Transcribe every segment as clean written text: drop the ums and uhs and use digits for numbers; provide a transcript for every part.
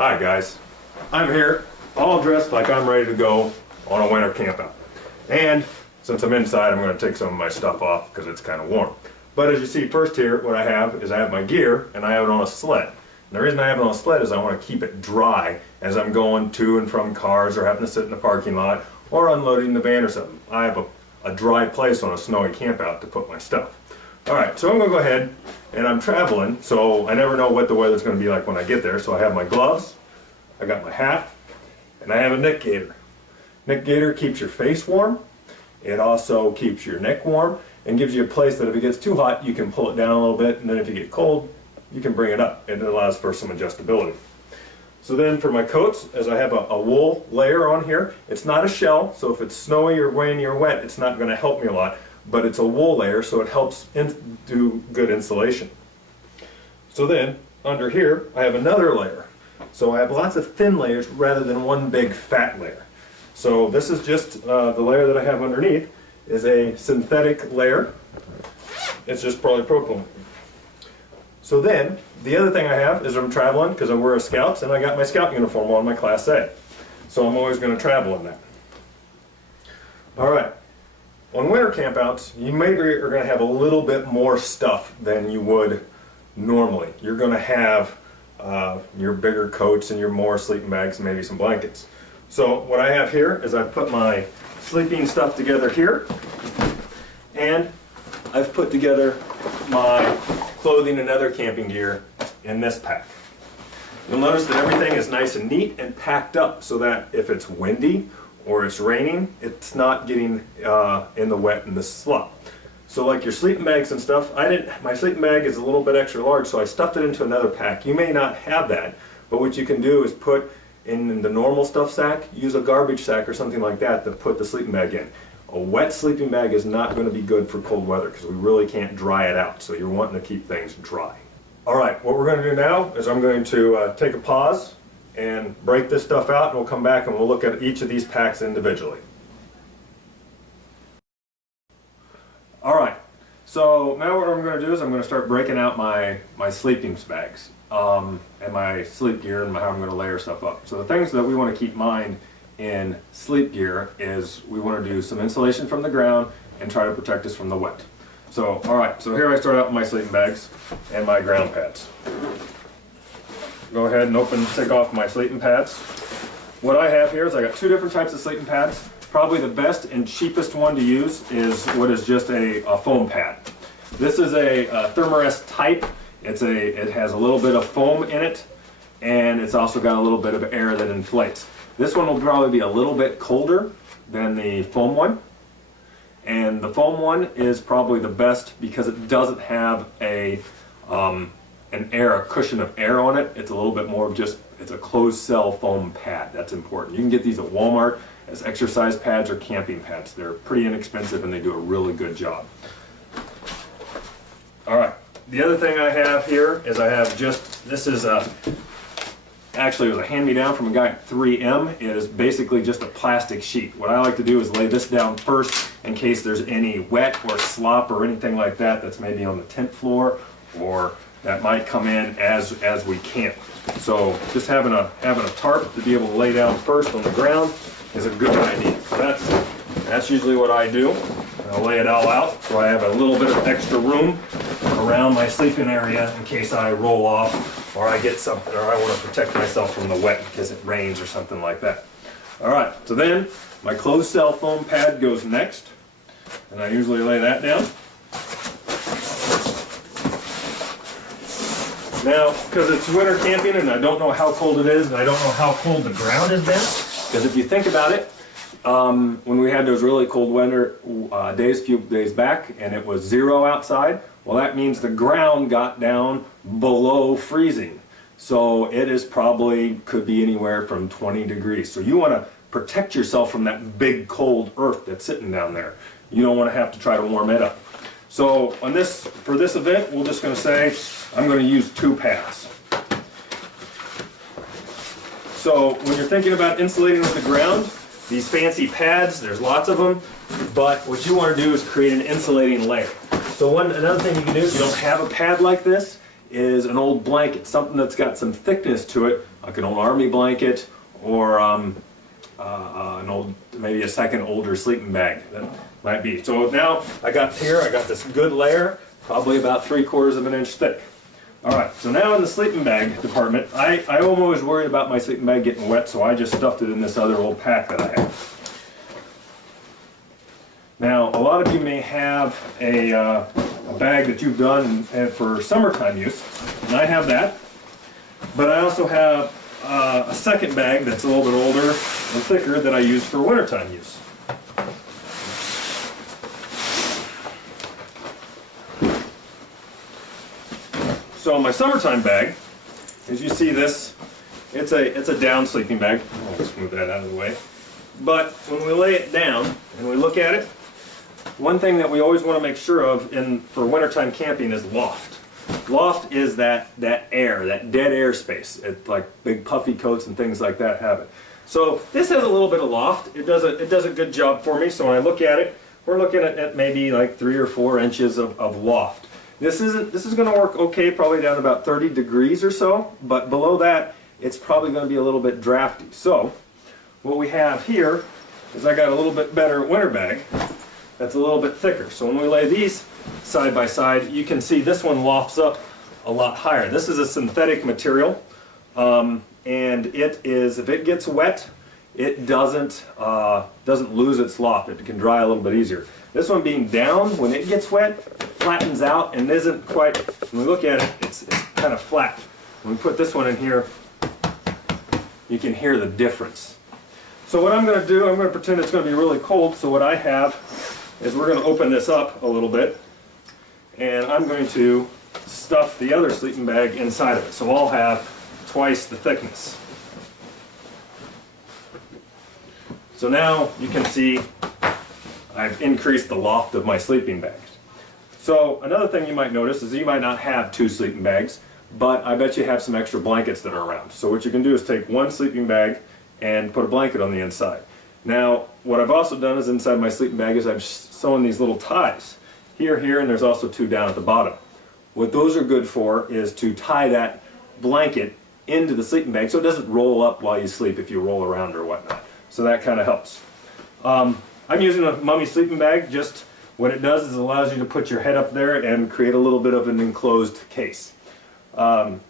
Hi guys, I'm here all dressed like I'm ready to go on a winter camp out. And since I'm inside, I'm going to take some of my stuff off because it's kind of warm. But as you see first here, what I have is I have my gear and I have it on a sled. And the reason I have it on a sled is I want to keep it dry as I'm going to and from cars or having to sit in the parking lot or unloading the van or something. I have a dry place on a snowy camp out to put my stuff. Alright, so I'm going to go ahead and I'm traveling, so I never know what the weather's going to be like when I get there. So I have my gloves, I got my hat, and I have a neck gaiter. Neck gaiter keeps your face warm, it also keeps your neck warm, and gives you a place that if it gets too hot, you can pull it down a little bit, and then if you get cold, you can bring it up, and it allows for some adjustability. So then for my coats, as I have a wool layer on here, it's not a shell, so if it's snowy or rainy or wet, it's not going to help me a lot. But it's a wool layer, so it helps do good insulation. So then, under here, I have another layer. So I have lots of thin layers rather than one big fat layer. So this is just the layer that I have underneath is a synthetic layer. It's just polypropylene. So then, the other thing I have is I'm traveling because I wear a Scouts and I got my Scout uniform on, my Class A. So I'm always going to travel in that. Alright. On winter campouts, you maybe are going to have a little bit more stuff than you would normally. You're going to have your bigger coats and your more sleeping bags and maybe some blankets. So what I have here is I've put my sleeping stuff together here, and I've put together my clothing and other camping gear in this pack. You'll notice that everything is nice and neat and packed up so that if it's windy or it's raining, it's not getting in the wet and the slop. So like your sleeping bags and stuff, my sleeping bag is a little bit extra large, so I stuffed it into another pack. You may not have that, but what you can do is put in the normal stuff sack, use a garbage sack or something like that to put the sleeping bag in. A wet sleeping bag is not going to be good for cold weather because we really can't dry it out, so you're wanting to keep things dry. Alright, what we're going to do now is I'm going to take a pause and break this stuff out, and we'll come back and we'll look at each of these packs individually. Alright, so now what I'm going to do is I'm going to start breaking out my sleeping bags and my sleep gear and how I'm going to layer stuff up. So the things that we want to keep in mind in sleep gear is we want to do some insulation from the ground and try to protect us from the wet. So alright, so here I start out with my sleeping bags and my ground pads. Go ahead and take off my sleeping pads. What I have here is I got two different types of sleeping pads. Probably the best and cheapest one to use is what is just a foam pad. This is a Thermarest type. It has a little bit of foam in it, and it's also got a little bit of air that inflates. This one will probably be a little bit colder than the foam one. And the foam one is probably the best because it doesn't have a cushion of air on it. It's a little bit more of it's a closed cell foam pad. That's important. You can get these at Walmart as exercise pads or camping pads. They're pretty inexpensive and they do a really good job. Alright, the other thing I have here is actually it was a hand-me-down from a guy at 3M. It is basically just a plastic sheet. What I like to do is lay this down first in case there's any wet or slop or anything like that that's maybe on the tent floor or that might come in as we camp. So just having a tarp to be able to lay down first on the ground is a good idea. So that's usually what I do. I'll lay it all out so I have a little bit of extra room around my sleeping area in case I roll off or I get something or I want to protect myself from the wet because it rains or something like that. Alright, so then my closed cell foam pad goes next, and I usually lay that down. Now, because it's winter camping and I don't know how cold it is and I don't know how cold the ground has been, because if you think about it, when we had those really cold winter days a few days back and it was 0 outside, well that means the ground got down below freezing. So it is could be anywhere from 20 degrees. So you want to protect yourself from that big cold earth that's sitting down there. You don't want to have to try to warm it up. So for this event, we're just going to say I'm going to use 2 pads. So when you're thinking about insulating with the ground, these fancy pads, there's lots of them, but what you want to do is create an insulating layer. So another thing you can do if you don't have a pad like this is an old blanket, something that's got some thickness to it, like an old army blanket or maybe a second older sleeping bag. That might be. So now I got this good layer, probably about 3/4 of an inch thick. All right, so now in the sleeping bag department, I'm always worried about my sleeping bag getting wet, so I just stuffed it in this other old pack that I have. Now, a lot of you may have a bag that you've done for summertime use, and I have that. But I also have a second bag that's a little bit older and thicker that I use for wintertime use. So my summertime bag, as you see this, it's a down sleeping bag. I'll just move that out of the way. But when we lay it down and we look at it, one thing that we always want to make sure of for wintertime camping is loft. Loft is that air, that dead air space. It's like big puffy coats and things like that have it. So this has a little bit of loft. It does a good job for me. So when I look at it, we're looking at maybe like 3 or 4 inches of loft. This is going to work okay, probably down about 30 degrees or so, but below that, it's probably going to be a little bit drafty. So what we have here is I got a little bit better winter bag that's a little bit thicker. So when we lay these side by side, you can see this one lofts up a lot higher. This is a synthetic material, and it is, if it gets wet, it doesn't lose its loft. It can dry a little bit easier. This one being down, when it gets wet, it flattens out and isn't quite, when we look at it, it's kind of flat. When we put this one in here, you can hear the difference. So what I'm going to do, I'm going to pretend it's going to be really cold, so what I have is we're going to open this up a little bit, and I'm going to stuff the other sleeping bag inside of it. So I'll have twice the thickness. So now you can see I've increased the loft of my sleeping bags. So another thing you might notice is you might not have 2 sleeping bags, but I bet you have some extra blankets that are around. So what you can do is take one sleeping bag and put a blanket on the inside. Now, what I've also done is inside my sleeping bag is I've sewn these little ties. Here, and there's also 2 down at the bottom. What those are good for is to tie that blanket into the sleeping bag so it doesn't roll up while you sleep if you roll around or whatnot. So that kind of helps. I'm using a mummy sleeping bag. Just what it does is it allows you to put your head up there and create a little bit of an enclosed case. Sometimes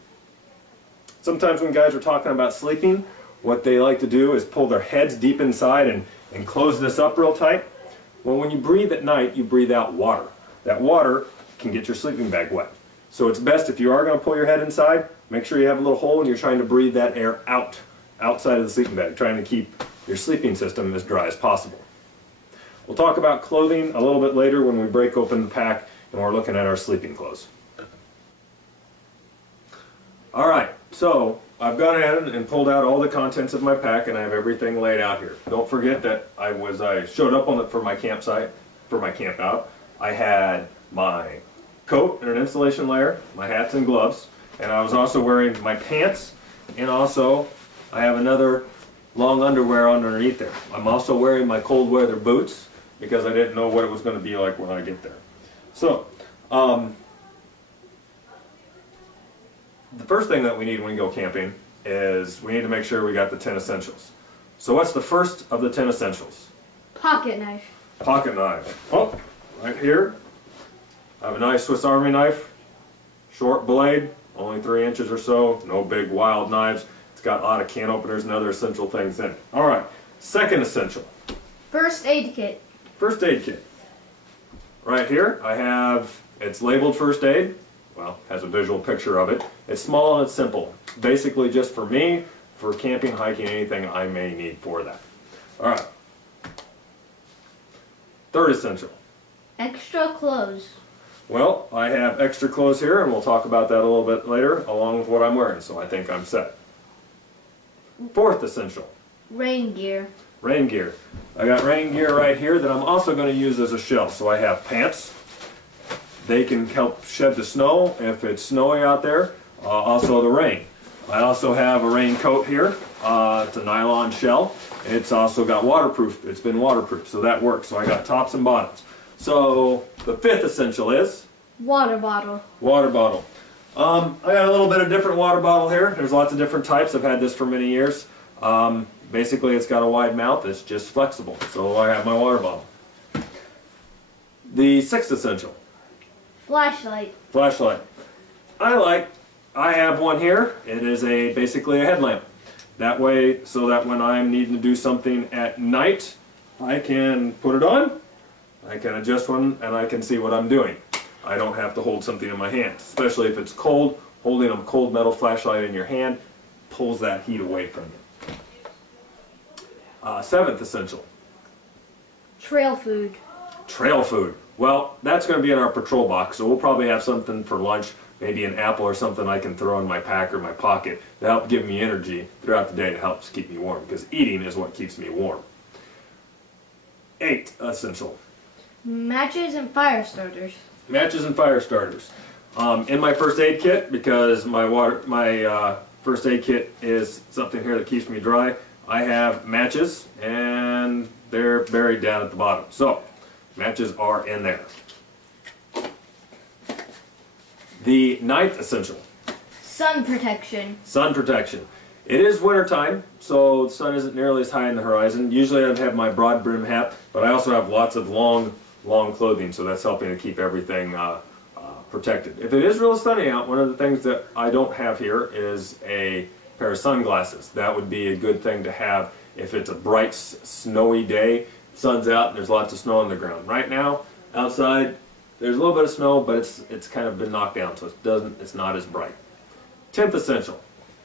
when guys are talking about sleeping, what they like to do is pull their heads deep inside and close this up real tight. Well, when you breathe at night, you breathe out water. That water can get your sleeping bag wet. So it's best if you are going to pull your head inside, make sure you have a little hole and you're trying to breathe that air outside of the sleeping bag, trying to keep your sleeping system as dry as possible. We'll talk about clothing a little bit later when we break open the pack and we're looking at our sleeping clothes. Alright, so I've gone ahead and pulled out all the contents of my pack and I have everything laid out here. Don't forget that I showed up on it for my campsite, for my camp out. I had my coat and an insulation layer, my hats and gloves, and I was also wearing my pants, and also I have another long underwear underneath there. I'm also wearing my cold weather boots because I didn't know what it was going to be like when I get there. So, the first thing that we need when we go camping is we need to make sure we got the 10 essentials. So what's the first of the 10 essentials? Pocket knife. Pocket knife. Oh, right here, I have a nice Swiss Army knife, short blade, only 3 inches or so, no big wild knives. It's got a lot of can openers and other essential things in it. All right, second essential. First aid kit. First aid kit. Right here, I have, it's labeled first aid. Well, has a visual picture of it. It's small and it's simple. Basically just for me, for camping, hiking, anything I may need for that. All right. Third essential. Extra clothes. Well, I have extra clothes here, and we'll talk about that a little bit later, along with what I'm wearing, so I think I'm set. Fourth essential. Rain gear. Rain gear. I got rain gear right here that I'm also going to use as a shell. So I have pants. They can help shed the snow if it's snowy out there. Also the rain. I also have a raincoat here. It's a nylon shell. It's also got waterproof. It's been waterproof, so that works. So I got tops and bottoms. So the fifth essential is? Water bottle. Water bottle. I got a little bit of different water bottle here. There's lots of different types. I've had this for many years. Basically, it's got a wide mouth. It's just flexible. So I have my water bottle. The sixth essential. Flashlight. Flashlight. I have one here. It is basically a headlamp. That way, so that when I'm needing to do something at night, I can put it on, I can adjust one, and I can see what I'm doing. I don't have to hold something in my hand, especially if it's cold. Holding a cold metal flashlight in your hand pulls that heat away from you. Seventh essential. Trail food. Trail food. Well, that's going to be in our patrol box, so we'll probably have something for lunch, maybe an apple or something I can throw in my pack or my pocket to help give me energy throughout the day to help keep me warm, because eating is what keeps me warm. Eighth essential. Matches and fire starters. Matches and fire starters. In my first aid kit, because my first aid kit is something here that keeps me dry, I have matches, and they're buried down at the bottom. So, matches are in there. The ninth essential. Sun protection. Sun protection. It is winter time, so the sun isn't nearly as high in the horizon. Usually I'd have my broad brim hat, but I also have lots of long clothing, so that's helping to keep everything protected. If it is real sunny out, one of the things that I don't have here is a pair of sunglasses. That would be a good thing to have if it's a bright, snowy day, sun's out, and there's lots of snow on the ground. Right now, outside, there's a little bit of snow, but it's kind of been knocked down, so it's not as bright. 10th essential.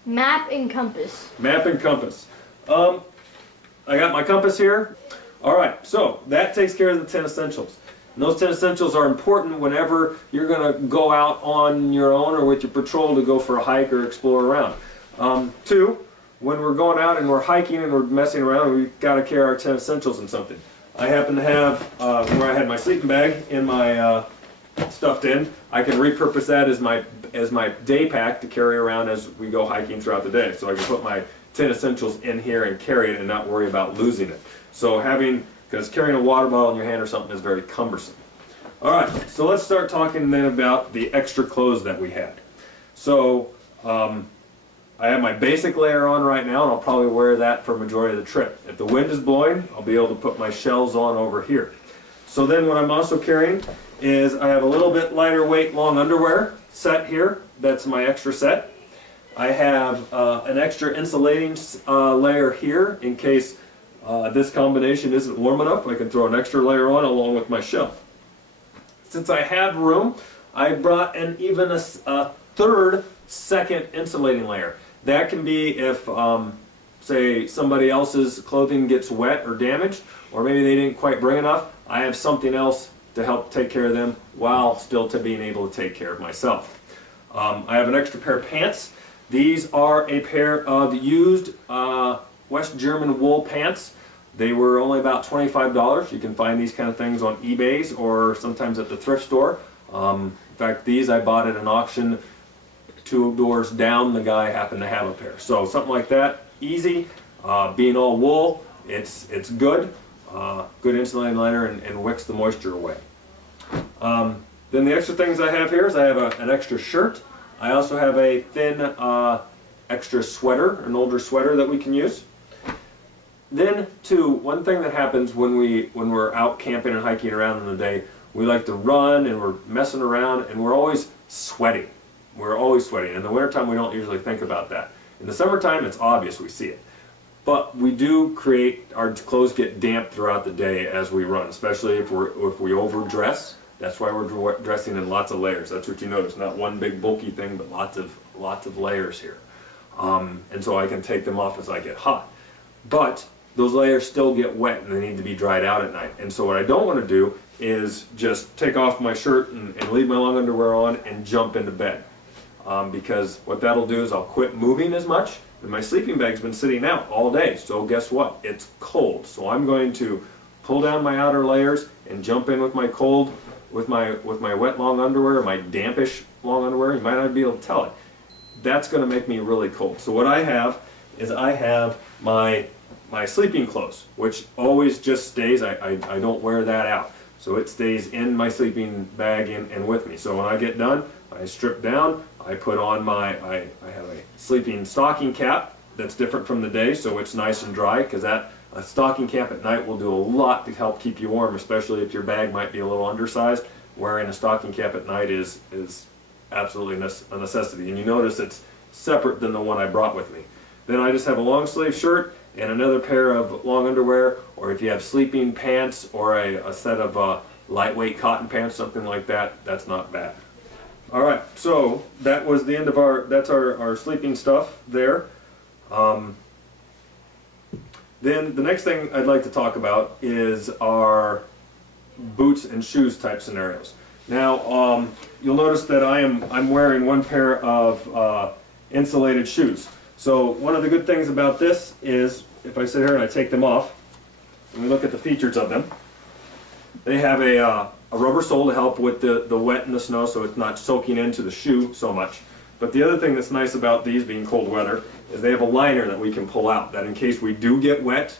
Map and compass. Map and compass. I got my compass here. Alright, so that takes care of the 10 essentials. And those 10 essentials are important whenever you're going to go out on your own or with your patrol to go for a hike or explore around. 2, when we're going out and we're hiking and we're messing around, we've got to carry our 10 essentials in something. I happen to have, where I had my sleeping bag in my stuffed in, I can repurpose that as my day pack to carry around as we go hiking throughout the day. So I can put my 10 essentials in here and carry it and not worry about losing it. So because carrying a water bottle in your hand or something is very cumbersome. Alright, so let's start talking then about the extra clothes that we had. So, I have my basic layer on right now, and I'll probably wear that for a majority of the trip. If the wind is blowing, I'll be able to put my shells on over here. So then what I'm also carrying is I have a little bit lighter weight long underwear set here. That's my extra set. I have an extra insulating layer here in case this combination isn't warm enough. I can throw an extra layer on along with my shell. Since I have room, I brought even a third second insulating layer. That can be if, say, somebody else's clothing gets wet or damaged, or maybe they didn't quite bring enough. I have something else to help take care of them while still being able to take care of myself. I have an extra pair of pants. These are a pair of used West German wool pants. They were only about $25. You can find these kind of things on eBay's or sometimes at the thrift store. In fact, these I bought at an auction 2 doors down. The guy happened to have a pair. So something like that, easy. Being all wool, it's good. Good insulating layer and wicks the moisture away. Then the extra things I have here is I have an extra shirt. I also have a thin extra sweater, an older sweater that we can use. Then too, one thing that happens when we're out camping and hiking around in the day, we like to run and we're messing around and we're always sweating. We're always sweating. In the wintertime we don't usually think about that. In the summertime it's obvious, we see it. But we do create, our clothes get damp throughout the day as we run, especially if we overdress. That's why we're dressing in lots of layers. That's what you notice, not one big bulky thing, but lots of layers here. And so I can take them off as I get hot. But those layers still get wet and they need to be dried out at night. And so what I don't want to do is just take off my shirt and leave my long underwear on and jump into bed. Because what that'll do is I'll quit moving as much, and my sleeping bag's been sitting out all day. So guess what? It's cold. So I'm going to pull down my outer layers and jump in with my cold, with my wet long underwear, my dampish long underwear. You might not be able to tell it. That's going to make me really cold. So what I have is I have my sleeping clothes, which always just stays. I don't wear that out. So it stays in my sleeping bag and with me. So when I get done, I strip down, I put on I have a sleeping stocking cap that's different from the day, so it's nice and dry, because a stocking cap at night will do a lot to help keep you warm, especially if your bag might be a little undersized. Wearing a stocking cap at night is absolutely a necessity. And you notice it's separate than the one I brought with me. Then I just have a long sleeve shirt and another pair of long underwear, or if you have sleeping pants or a set of lightweight cotton pants, something like that, that's not bad. Alright, so that was the end of our sleeping stuff there. Then the next thing I'd like to talk about is our boots and shoes type scenarios. Now, you'll notice that I'm wearing one pair of insulated shoes. So one of the good things about this is, if I sit here and I take them off, and we look at the features of them, they have a rubber sole to help with the wet and the snow, so it's not soaking into the shoe so much. But the other thing that's nice about these being cold weather is they have a liner that we can pull out, that in case we do get wet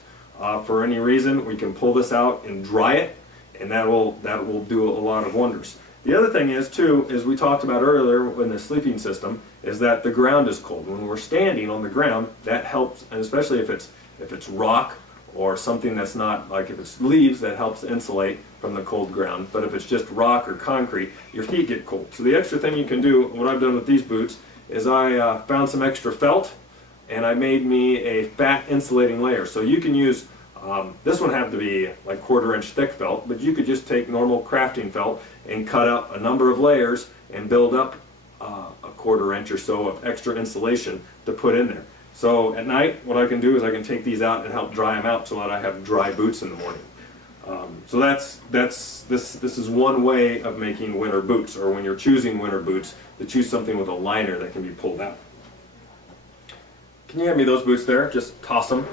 for any reason, we can pull this out and dry it, and that will do a lot of wonders. The other thing is too, as we talked about earlier in the sleeping system, is that the ground is cold. When we're standing on the ground, that helps, and especially if it's rock or something that's not, like if it's leaves, that helps insulate from the cold ground. But if it's just rock or concrete, your feet get cold. So the extra thing you can do, what I've done with these boots, is I found some extra felt, and I made me a fat insulating layer. So you can use, this one happened to be like 1/4 inch thick felt, but you could just take normal crafting felt and cut out a number of layers and build up a 1/4 inch or so of extra insulation to put in there. So at night, what I can do is I can take these out and help dry them out so that I have dry boots in the morning. So this is one way of making winter boots, or when you're choosing winter boots, to choose something with a liner that can be pulled out. Can you hand me those boots there? Just toss them.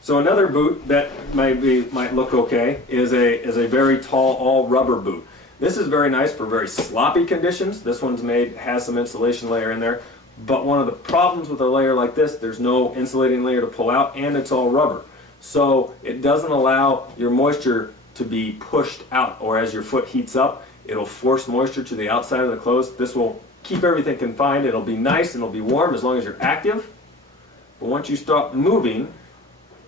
So another boot that might look okay is a very tall all rubber boot. This is very nice for very sloppy conditions. This one's has some insulation layer in there. But one of the problems with a layer like this, there's no insulating layer to pull out, and it's all rubber. So it doesn't allow your moisture to be pushed out, or as your foot heats up, it'll force moisture to the outside of the clothes. This will keep everything confined. It'll be nice and it'll be warm as long as you're active. But once you stop moving,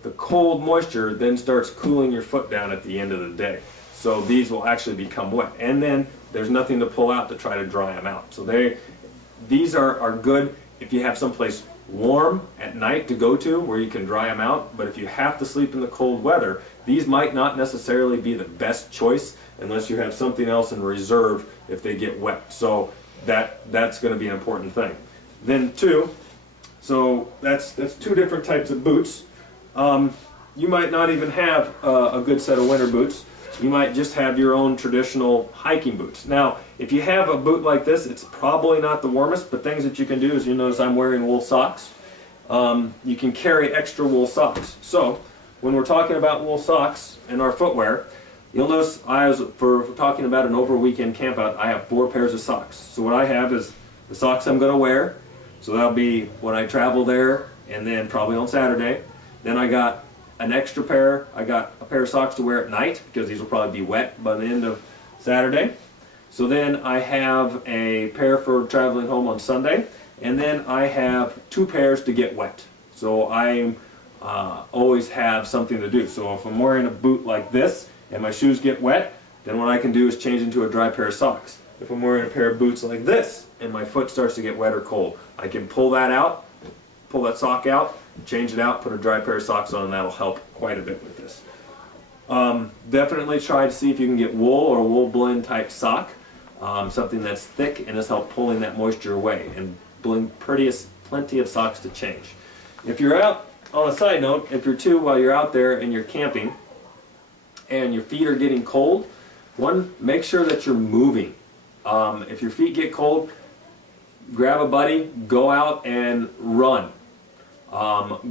the cold moisture then starts cooling your foot down at the end of the day. So these will actually become wet. And then there's nothing to pull out to try to dry them out. So these are good if you have someplace warm at night to go to where you can dry them out. But if you have to sleep in the cold weather, these might not necessarily be the best choice unless you have something else in reserve if they get wet. So that's going to be an important thing. Then so that's two different types of boots. You might not even have a good set of winter boots. You might just have your own traditional hiking boots. Now, if you have a boot like this, it's probably not the warmest, but things that you can do is, you notice I'm wearing wool socks. You can carry extra wool socks. So, when we're talking about wool socks in our footwear, you'll notice for talking about an over weekend camp out, I have 4 pairs of socks. So what I have is the socks I'm going to wear. So that'll be when I travel there, and then probably on Saturday. Then I got an extra pair. I got a pair of socks to wear at night, because these will probably be wet by the end of Saturday. So then I have a pair for traveling home on Sunday, and then I have 2 pairs to get wet. So I always have something to do. So if I'm wearing a boot like this and my shoes get wet, then what I can do is change into a dry pair of socks. If I'm wearing a pair of boots like this and my foot starts to get wet or cold, I can pull that sock out, change it out, put a dry pair of socks on, and that'll help quite a bit with this. Definitely try to see if you can get wool or wool blend type sock, something that's thick and has helped pulling that moisture away, and plenty of socks to change. If you're out, on a side note, while you're out there and you're camping and your feet are getting cold, make sure that you're moving. If your feet get cold, grab a buddy, go out and run.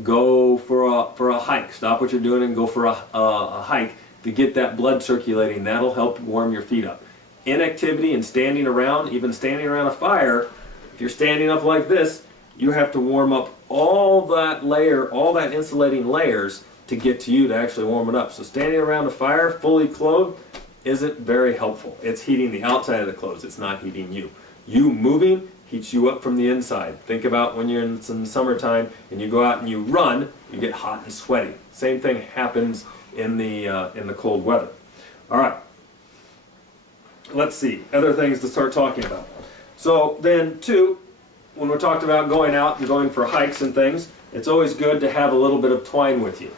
Go for a hike. Stop what you're doing and go for a hike to get that blood circulating. That'll help warm your feet up. Inactivity and standing around, even standing around a fire, if you're standing up like this, you have to warm up all that insulating layers to get to you to actually warm it up. So standing around a fire, fully clothed, isn't very helpful. It's heating the outside of the clothes, it's not heating you. You moving heats you up from the inside. Think about when you're in some summertime and you go out and you run, you get hot and sweaty. Same thing happens in the cold weather. All right, let's see, other things to start talking about. So then too, when we talked about going out and going for hikes and things, it's always good to have a little bit of twine with you.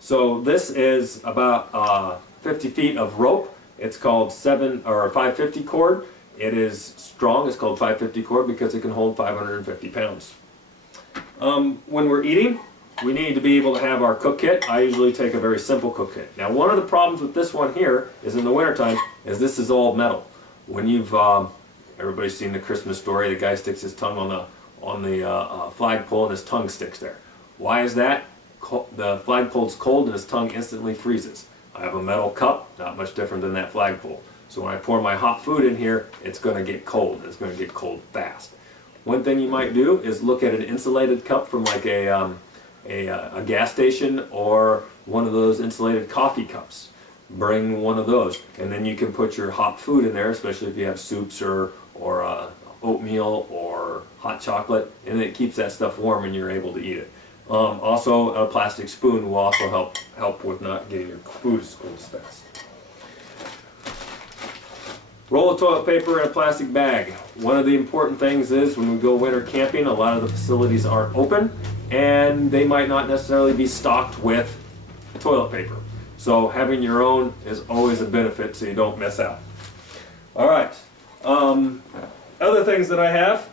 So this is about 50 feet of rope. It's called 550 cord. It is strong. It's called 550 cord because it can hold 550 pounds. When we're eating, we need to be able to have our cook kit. I usually take a very simple cook kit. Now, one of the problems with this one here is in the wintertime is this is all metal. When you've everybody's seen the Christmas Story. The guy sticks his tongue on the flagpole and his tongue sticks there. Why is that? The flagpole's cold and his tongue instantly freezes. I have a metal cup, not much different than that flagpole. So when I pour my hot food in here, it's going to get cold. It's going to get cold fast. One thing you might do is look at an insulated cup from like a gas station or one of those insulated coffee cups. Bring one of those, and then you can put your hot food in there, especially if you have soups or oatmeal or hot chocolate, and it keeps that stuff warm and you're able to eat it. Also, a plastic spoon will also help with not getting your food as cold as fast. Roll of toilet paper in a plastic bag. One of the important things is when we go winter camping, a lot of the facilities aren't open and they might not necessarily be stocked with toilet paper. So having your own is always a benefit so you don't miss out. All right. Other things that I have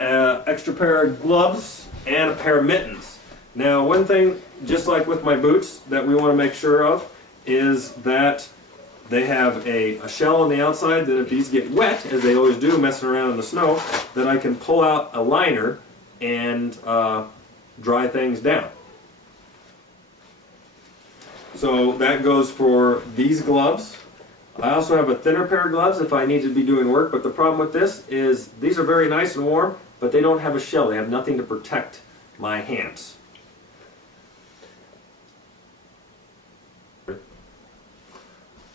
an extra pair of gloves and a pair of mittens. Now, one thing, just like with my boots, that we want to make sure of is that they have a shell on the outside that if these get wet, as they always do messing around in the snow, that I can pull out a liner and dry things down. So that goes for these gloves. I also have a thinner pair of gloves if I need to be doing work, but the problem with this is these are very nice and warm, but they don't have a shell. They have nothing to protect my hands.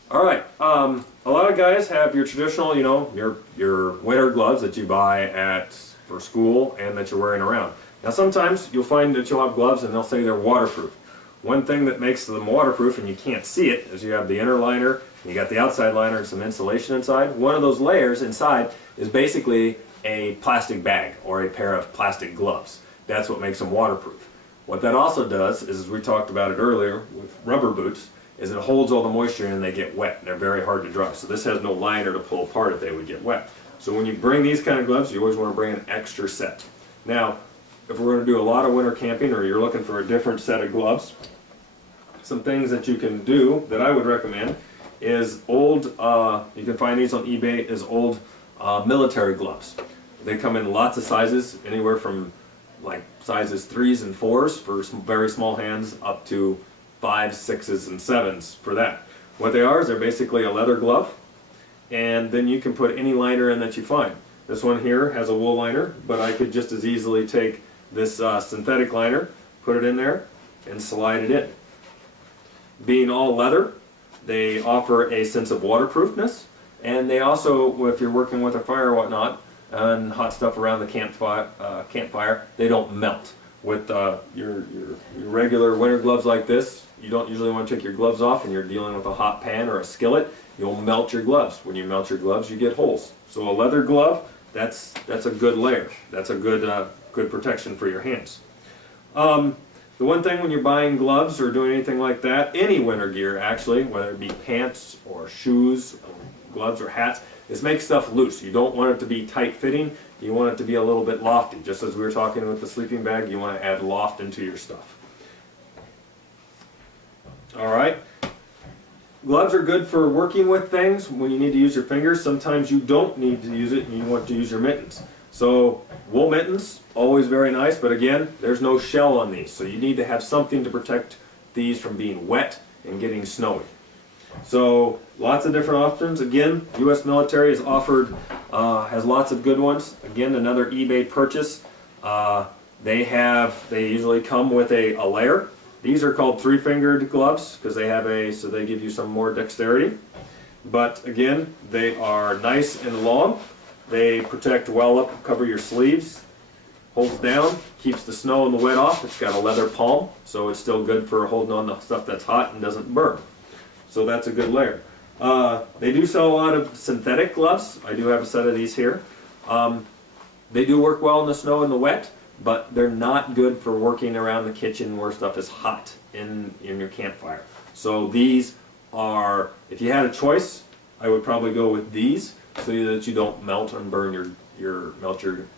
All right, a lot of guys have your traditional, you know, your winter gloves that you buy for school and that you're wearing around. Now sometimes you'll find that you'll have gloves and they'll say they're waterproof. One thing that makes them waterproof and you can't see it is you have the inner liner, you got the outside liner and some insulation inside. One of those layers inside is basically a plastic bag or a pair of plastic gloves. That's what makes them waterproof. What that also does is, as we talked about it earlier with rubber boots, is it holds all the moisture in and they get wet. They're very hard to dry. So this has no liner to pull apart if they would get wet. So when you bring these kind of gloves, you always want to bring an extra set. Now, if we're going to do a lot of winter camping or you're looking for a different set of gloves, some things that you can do that I would recommend is old, you can find these on eBay, is old military gloves. They come in lots of sizes, anywhere from like sizes 3s and 4s for some very small hands up to 5s, 6s, and 7s for that. What they are is they're basically a leather glove, and then you can put any liner in that you find. This one here has a wool liner, but I could just as easily take this synthetic liner, put it in there, and slide it in. Being all leather, they offer a sense of waterproofness, and they also, if you're working with a fire or whatnot, and hot stuff around the campfire, they don't melt. With your regular winter gloves like this, you don't usually want to take your gloves off and you're dealing with a hot pan or a skillet, you'll melt your gloves. When you melt your gloves, you get holes. So a leather glove, that's a good layer. That's a good protection for your hands. The one thing when you're buying gloves or doing anything like that, any winter gear actually, whether it be pants or shoes, gloves or hats, is make stuff loose. You don't want it to be tight fitting, you want it to be a little bit lofty. Just as we were talking with the sleeping bag, you want to add loft into your stuff. Alright, gloves are good for working with things when you need to use your fingers. Sometimes you don't need to use it and you want to use your mittens. So wool mittens, always very nice, but again, there's no shell on these. So you need to have something to protect these from being wet and getting snowy. So lots of different options. Again, U.S. military has offered, has lots of good ones. Again, another eBay purchase. They usually come with a layer. These are called three-fingered gloves because so they give you some more dexterity. But again, they are nice and long. They protect well up, cover your sleeves, holds down, keeps the snow and the wet off. It's got a leather palm, so it's still good for holding on to stuff that's hot and doesn't burn. So that's a good layer. They do sell a lot of synthetic gloves. I do have a set of these here. They do work well in the snow and the wet, but they're not good for working around the kitchen where stuff is hot in your campfire. So these are, if you had a choice, I would probably go with these so that you don't melt and burn your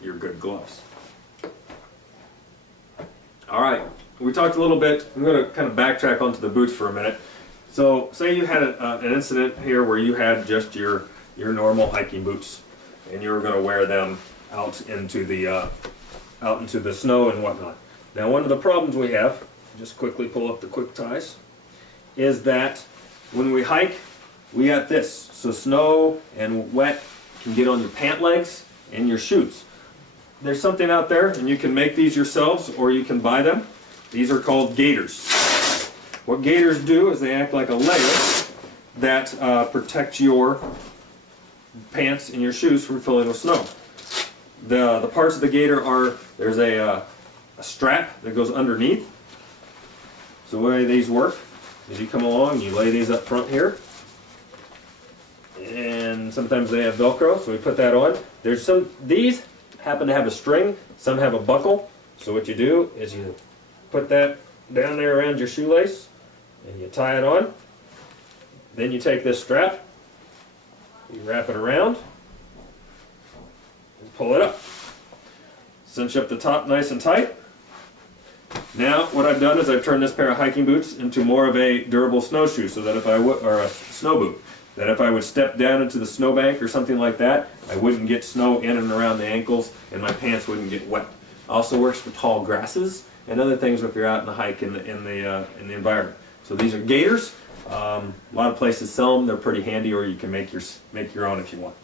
good gloves. All right, we talked a little bit. I'm going to kind of backtrack onto the boots for a minute. So say you had an incident here where you had just your normal hiking boots and you were going to wear them out into the snow and whatnot. Now one of the problems we have, just quickly pull up the quick ties, is that when we hike, we got this. So snow and wet can get on your pant legs and your shoes. There's something out there, and you can make these yourselves or you can buy them. These are called gaiters. What gaiters do is they act like a layer that protect your pants and your shoes from filling with snow. The parts of the gaiter are, there's a strap that goes underneath. So the way these work is you come along, you lay these up front here, and sometimes they have Velcro, so we put that on. These happen to have a string, some have a buckle, so what you do is you put that down there around your shoelace, and you tie it on. Then you take this strap, you wrap it around, and pull it up. Cinch up the top nice and tight. Now what I've done is I've turned this pair of hiking boots into more of a durable snowshoe, so that if I would, or a snow boot, that if I would step down into the snowbank or something like that, I wouldn't get snow in and around the ankles and my pants wouldn't get wet. Also works for tall grasses and other things if you're out in a hike in the environment. So these are gaiters. A lot of places sell them. They're pretty handy, or you can make your own if you want.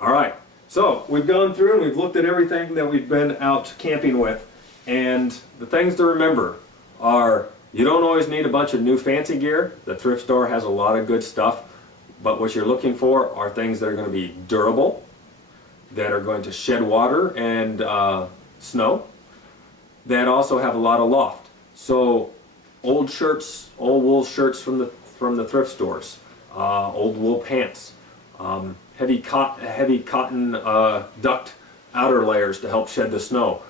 All right. So we've gone through and we've looked at everything that we've been out camping with, and the things to remember are you don't always need a bunch of new fancy gear. The thrift store has a lot of good stuff, but what you're looking for are things that are going to be durable, that are going to shed water and snow, that also have a lot of loft. So old shirts, old wool shirts from the thrift stores, old wool pants, heavy cotton duct outer layers to help shed the snow.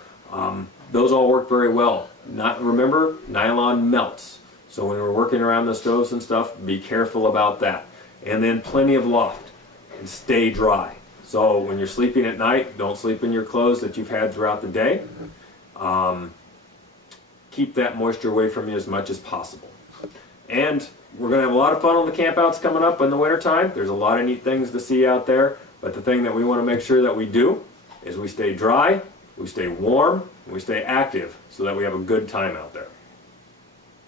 Those all work very well. Remember, nylon melts. So when we're working around the stoves and stuff, be careful about that. And then plenty of loft and stay dry. So when you're sleeping at night, don't sleep in your clothes that you've had throughout the day. Keep that moisture away from you as much as possible. And we're going to have a lot of fun on the campouts coming up in the wintertime. There's a lot of neat things to see out there, but the thing that we want to make sure that we do is we stay dry, we stay warm, and we stay active so that we have a good time out there.